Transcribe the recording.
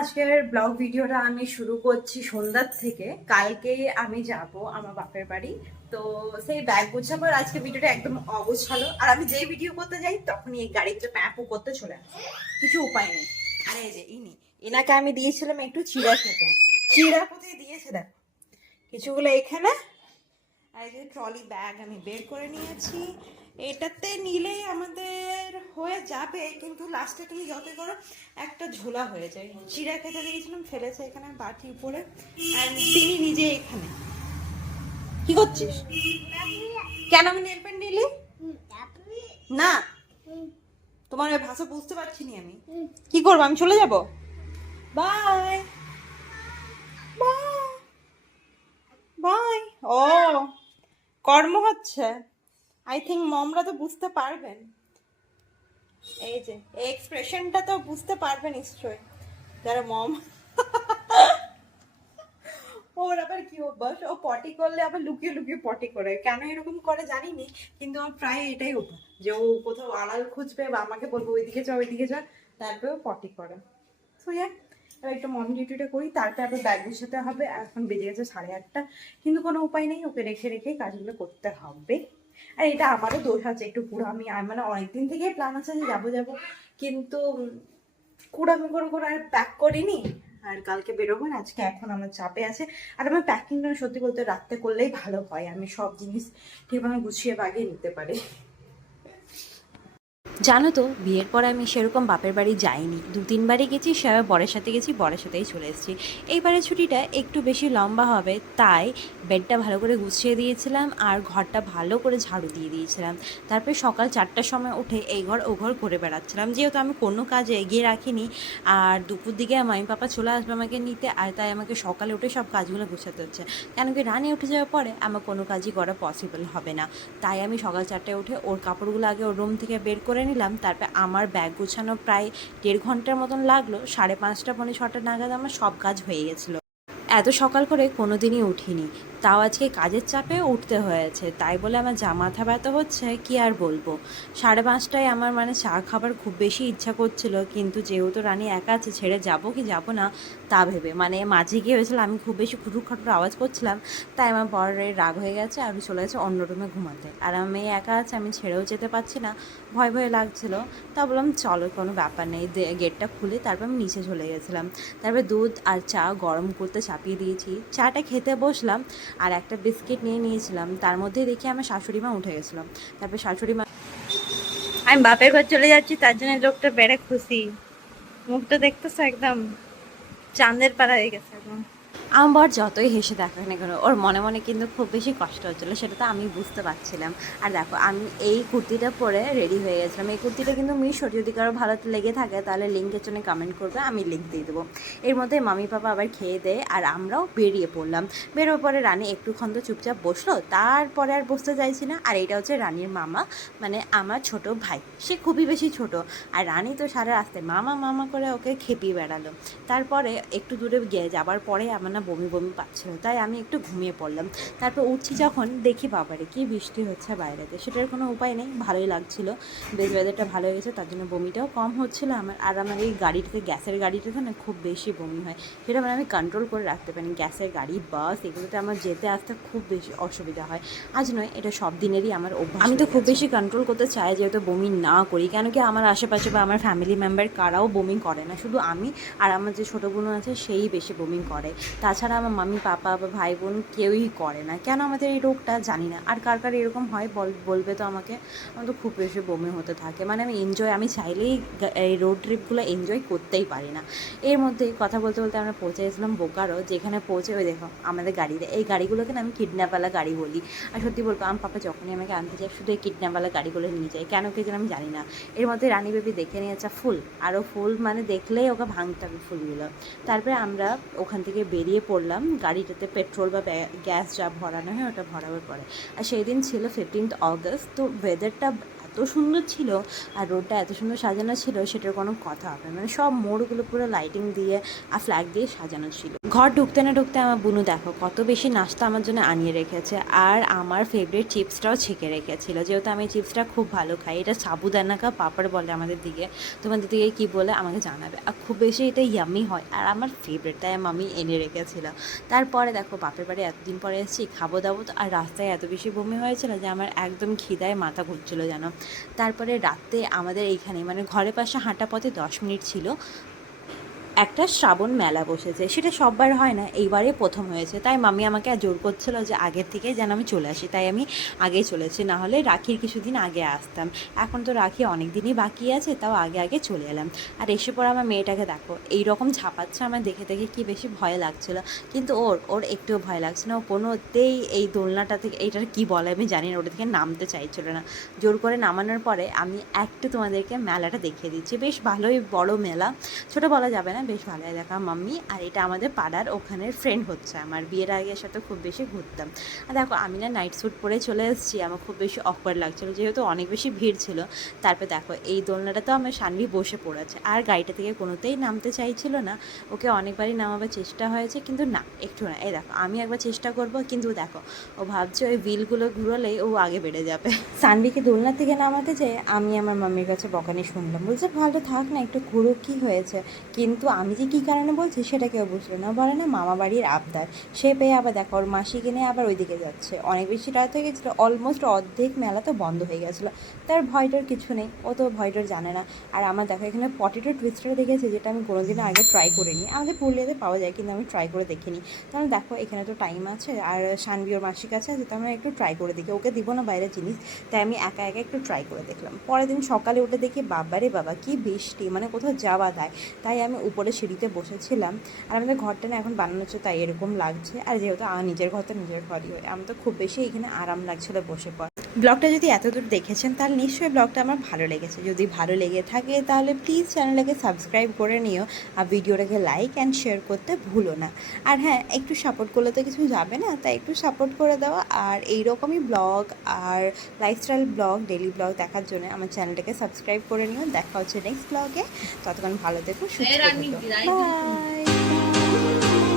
আজকের ব্লগ ভিডিওটা আমি শুরু করছি সন্ধ্যার থেকে। কালকে আমি যাব আমার বাপের বাড়ি, তো সেই ব্যাগ গোছাবার আজকে ভিডিওটা একদম অগোছালো। আর আমি যে ভিডিও করতে যাই তখনই এই গাড়িতে প্যাপু করতে চলে আসে, কিছু উপায় নেই। আরে এই যে এনাকে আমি দিয়েছিলাম একটু চিড়া খেতে, চিড়া কোথায় দিয়েছে দেখ, কিছুগুলো এখানে। আর এই যে ট্রলি ব্যাগ আমি বের করে নিয়েছি, এটাতে নিলেই আমাদের হয়ে যাবে, কিন্তু লাস্টে তুমি যতই করো একটা ঝোলা হয়ে যায়। চিড়া খেতে দিয়েছিলাম, ফেলেছে এখানে বাটি উপরে, আর তিনি নিজে এখানে। কি করছিস? কেন আমি নেল পেন নিলি না? তোমার ওই ভাষা বুঝতে পারছি না আমি। কি করবো, আমি চলে যাব? Bye bye bye. ও, কর্ম হচ্ছে। আই থিঙ্ক মমরা তো বুঝতে পারবেন, এই যে এই এক্সপ্রেশনটা তো বুঝতে পারবে নিশ্চয়ই যারা মম। ওর আবার কি অভ্যাস, ও পটি করলে আবার লুকিয়ে লুকিয়ে পটি করে, কেন এরকম করে জানিনি, কিন্তু আমার প্রায় এটাই অভ্যাস যে ও কোথাও আড়াল খুঁজবে বা আমাকে বলবো ওইদিকে যা ওইদিকে যা, তারপরে পটি করে। তো এবার একটু মম ডিউটিটা করি, তারপরে আবার ব্যাগ গুছাতে হবে। এখন বেজে গেছে 8:30, কিন্তু কোনো উপায় নেই, ওকে রেখে রেখে কাজগুলো করতে হবে। আর এটা আমারও দোষ আছে একটু, পুরো আমি মানে অনেকদিন থেকেই প্ল্যান আছে যে যাবো যাবো, কিন্তু কুড়ামি করে করে আর প্যাক করিনি। আর কালকে বেরোবো না, আজকে এখন আমার চাপে আছে। আর আমার প্যাকিংটা সত্যি বলতে রাত্রে করলেই ভালো হয়, আমি সব জিনিস ঠিকভাবে গুছিয়ে বাগিয়ে নিতে পারি। জানো তো, বিয়ের পর আমি সেরকম বাপের বাড়ি যাইনি, 2-3বারই গেছি, সেভাবে বরের সাথে গেছি, বরের সাথেই চলে এসেছি। এইবারের ছুটিটা একটু বেশি লম্বা হবে, তাই বেডটা ভালো করে গুছিয়ে দিয়েছিলাম আর ঘরটা ভালো করে ঝাড়ু দিয়ে দিয়েছিলাম। তারপরে সকাল 4টার সময় উঠে এই ঘর ও ঘর করে বেড়াচ্ছিলাম, যেহেতু আমি কোনো কাজে এগিয়ে রাখিনি। আর দুপুর দিকে মামি পাপা চলে আসবে আমাকে নিতে, আর তাই আমাকে সকালে উঠে সব কাজগুলো গুছাতে হচ্ছে, কেন কি রানী উঠে যাওয়ার পরে আমার কোনো কাজই করা পসিবল হবে না। তাই আমি সকাল 4টায় উঠে ওর কাপড়গুলো আগে ওর রুম থেকে বের করে নিলাম। তারপর আমার ব্যাগ গোছানো প্রায় 1.5 ঘন্টার মতন লাগলো, 5:30 পৌনে 6টা নাগাদ আমার সব কাজ হয়ে গেছিলো। এত সকাল করে কোনো দিনই উঠিনি, তাও আজকে কাজের চাপে উঠতে হয়েছে, তাই বলে আমার মাথা ব্যথা হচ্ছে কি আর বলবো। 5:30টায় আমার মানে চা খাবার খুব বেশি ইচ্ছা করছিল, কিন্তু যেহেতু রানী একা আছে, ছেড়ে যাব কি যাব না তা ভেবে, মানে মাঝে গিয়ে হয়েছিল আমি খুব বেশি খুটুর খাটুর আওয়াজ করছিলাম, তাই আমার বরের রাগ হয়ে গেছে, আমি চলে গেছে অন্য রুমে ঘুমাতে। আর আমি মেয়ে একা আছে, আমি ছেড়েও যেতে পারছি না, ভয় ভয় লাগছিল। তা বললাম চলো কোনো ব্যাপার নেই, গেটটা খুলে তারপর আমি নিচে চলে গেছিলাম। তারপর দুধ আর চা গরম করতে চাপিয়ে দিয়েছি, চাটা খেতে বসলাম, আর একটা বিস্কিট নিয়ে নিয়েছিলাম। তার মধ্যেই দেখি আমার শাশুড়ি মা উঠে গেছিলাম। তারপর শাশুড়ি মা, আমি বাপের ঘর চলে যাচ্ছি, তার জন্য লোকটা বেড়ে খুশি, মুখটা দেখতেছো একদম চাঁদের পাড়া হয়ে গেছে একদম। আমার বর যতই হেসে দেখাক না কেন, ওর মনে মনে কিন্তু খুব বেশি কষ্ট হচ্ছিলো, সেটা তো আমি বুঝতে পারছিলাম। আর দেখো আমি এই কুর্তিটা পরে রেডি হয়ে গেছিলাম। এই কুর্তিটা কিন্তু মিশো, যদি কারো ভালো লেগে থাকে তাহলে লিঙ্কের জন্য কমেন্ট করবে, আমি লিঙ্ক দিয়ে দেবো। এর মধ্যে মামি পাপা আবার খেয়ে দেয় আর আমরাও বেরিয়ে পড়লাম। বেরোর পরে রানী একটুক্ষণ তো চুপচাপ বসলো, তারপরে আর বসতে চাইছি না। আর এটা হচ্ছে রানীর মামা, মানে আমার ছোট ভাই, সে খুবই বেশি ছোট। আর রানী তো সারা রাস্তায় মামা মামা করে ওকে খেপিয়ে বেড়ালো। তারপরে একটু দূরে গিয়ে যাবার পরে আমার না বমি বমি পাচ্ছিল, তাই আমি একটু ঘুমিয়ে পড়লাম। তারপর উঠছি যখন, দেখি বাবারে কি বৃষ্টি হচ্ছে বাইরেতে, সেটার কোনো উপায় নেই, ভালোই লাগছিল, বেশ ওয়েদারটা ভালো হয়ে গেছে, তার জন্য বমিটাও কম হচ্ছিলো আমার। আর আমার এই গাড়িটাতে, গ্যাসের গাড়িটাতে না খুব বেশি বমি হয়, সেটা মানে আমি কন্ট্রোল করে রাখতে পারি। গ্যাসের গাড়ি, বাস, এগুলোতে আমার যেতে আসতে খুব বেশি অসুবিধা হয়। আজ নয়, এটা সব দিনেরই আমার অভ্যাস। আমি তো খুব বেশি কন্ট্রোল করতে চাই যেহেতু বমি না করি, কেন কি আমার আশেপাশে বা আমার ফ্যামিলি মেম্বার কারাও বমি করে না, শুধু আমি আর আমার যে ছোটো বোন আছে সেই বেশি বমি করে। তাছাড়া আমার মামি পাপা বা ভাই বোন কেউই করে না, কেন আমাদের এই রোগটা জানি না। আর কার কার এরকম হয় বলবে তো আমাকে। আমার তো খুব বেশি বমি হতে থাকে, মানে আমি চাইলেই এই রোড ট্রিপগুলো এনজয় করতেই পারি না। এর মধ্যে কথা বলতে বলতে আমরা পৌঁছে গেছিলাম বোকারো, যেখানে পৌঁছে ওই দেখো আমাদের গাড়িতে, এই গাড়িগুলোকে না আমি কিডন্যাপওয়ালা গাড়ি বলি। আর সত্যি বলবো আমার পাপা যখনই আমাকে আনতে যায় শুধু এই কিডন্যাপওয়ালা গাড়িগুলো নিয়ে যায়, কেন কি যেন আমি জানি না। এর মধ্যে রানী বেবি দেখে নিয়েছে ফুল, আরও ফুল, মানে দেখলেই ওকে ভাঙতে হবে ফুলগুলো। তারপরে আমরা ওখান থেকে বেরিয়ে পড়লাম, গাড়িটাতে পেট্রোল বা গ্যাস যা ভরানো হয় ওটা ভরাবার পরে। আর সেই দিন ছিল 15th অগস্ট, তো ওয়েদারটা এত সুন্দর ছিল আর রোডটা এত সুন্দর সাজানো ছিল, সেটার কোনো কথা হবে না। মানে সব মোড়গুলো পুরো লাইটিং দিয়ে আর ফ্ল্যাগ দিয়ে সাজানো ছিল। ঘর ঢুকতে না ঢুকতে আমার বুনু দেখো কত বেশি নাস্তা আমার জন্য আনিয়ে রেখেছে, আর আমার ফেভারিট চিপসটাও ছেঁকে রেখেছিল, যেহেতু আমি চিপসটা খুব ভালো খাই। এটা সাবুদানা কা পাপড় বলে আমাদের দিকে, তোমাদের দিকে কী বলে আমাকে জানাবে। আর খুব বেশি এটা ইয়ামি হয় আর আমার ফেভারিট, তাই মামি এনে রেখেছিল। তারপরে দেখো বাপের বাড়ি এতদিন পরে এসেছি, খাবো দাবো তো, আর রাস্তায় এত বেশি বমি হয়েছিল যে আমার একদম খিদায় মাথা ঘুরছিল যেন। তারপরে রাতে আমাদের এইখানে মানে ঘরের পাশে হাঁটা পথে 10 মিনিট ছিল একটা শ্রাবণ মেলা বসেছে, সেটা সববার হয় না, এইবারে প্রথম হয়েছে। তাই মামি আমাকে জোর করছিল যে আগের থেকে যেন আমি চলে আসি, তাই আমি আগেই চলেছি, না হলে রাখির কিছুদিন আগে আসতাম। এখন তো রাখি অনেক দিনই বাকি আছে, তাও আগে আগে চলে এলাম। আর এসে পর আমার মেয়েটাকে দেখো এইরকম ঝাঁপাচ্ছে, আমার দেখে দেখে কি বেশি ভয় লাগছিল, কিন্তু ওর একটুও ভয় লাগছে না। ও কোনোতেই এই দোলনাটা থেকে, এইটার কি বলে আমি জানি না, ওটা থেকে নামতে চাইছিল না। জোর করে নামানোর পরে আমি একটু তোমাদেরকে মেলাটা দেখিয়ে দিচ্ছি। বেশ ভালোই বড় মেলা, ছোটো বলা যাবে না, বেশ ভালোই দেখা মাম্মি। আর এটা আমাদের পাড়ার ওখানের ফ্রেন্ড হচ্ছে আমার, বিয়ের আগে সাথে খুব বেশি ঘুরতাম। আর দেখো আমি না নাইট স্যুট পরে চলে এসেছি, আমার খুব বেশি অকওয়ার্ড লাগছিলো যেহেতু অনেক বেশি ভিড় ছিল। তারপর দেখো এই দোলনাটা তো আমার সানভি বসে পড়েছে, আর গাড়িটা থেকে কোনোতেই নামতে চাইছিল না। ওকে অনেকবারই নামাবার চেষ্টা হয়েছে, কিন্তু না, একটু না। এই দেখো আমি একবার চেষ্টা করব, কিন্তু দেখো ও ভাবছে ওই হুইলগুলো ঘুরোলেই ও আগে বেড়ে যাবে। সানভিকে দোলনা থেকে নামাতে যেয়ে আমি আমার মাম্মির কাছে বকানি শুনলাম, বলছে ভালো থাক না, একটু ঘুরো, কী হয়েছে। কিন্তু আমি যে কী কারণে বলছি সেটা কেউ বুঝলো না, বলে না মামা বাড়ির আবদার। সে পেয়ে আবার দেখো ওর মাসিকে নিয়ে আবার ওইদিকে যাচ্ছে। অনেক বেশি রাত হয়ে গেছিলো, অলমোস্ট অর্ধেক মেলা তো বন্ধ হয়ে গেছিলো। তার ভয়টার কিছু নেই, ও তো ভয়টার জানে না। আর আমার দেখো এখানে পটেটো টুইস্টার দেখেছি, যেটা আমি কোনোদিনও আগে ট্রাই করিনি। আমাদের পুরুলিয়াতে পাওয়া যায়, কিন্তু আমি ট্রাই করে দেখিনি। তাহলে দেখো এখানে তো টাইম আছে, আর সানভি ওর মাসির কাছে আছে, তো আমরা একটু ট্রাই করে দেখি। ওকে দিব না বাইরের জিনিস, তাই আমি একা একা একটু ট্রাই করে দেখলাম। পরের দিন সকালে উঠে দেখি বাবারে বাবা কি বৃষ্টি, মানে কোথাও যাওয়া দেয়। তাই আমি উপরে সিঁড়িতে বসেছিলাম। আর আমাদের ঘরটা না এখন বানানো হচ্ছে, তাই এরকম লাগছে। আর যেহেতু আমার নিজের ঘর তো নিজের ঘরই হয়, আমার তো খুব বেশি এখানে আরাম লাগছিল বসে পর। ব্লগটা যদি এতদূর দেখেছেন তাহলে নিশ্চয়ই ব্লগটা আমার ভালো লেগেছে। যদি ভালো লেগে থাকে তাহলে প্লিজ চ্যানেলটাকে সাবস্ক্রাইব করে নিও, আর ভিডিওটাকে লাইক অ্যান্ড শেয়ার করতে ভুলো না। আর হ্যাঁ, একটু সাপোর্ট করলে তো কিছু যাবে না, তাই একটু সাপোর্ট করে দেওয়া। আর এইরকমই ব্লগ আর লাইফস্টাইল ব্লগ, ডেলি ব্লগ দেখার জন্য আমার চ্যানেলটাকে সাবস্ক্রাইব করে নিও। দেখা হচ্ছে নেক্সট ব্লগে, ততক্ষণ ভালো থেকো, সুস্থ থেকো, বাই।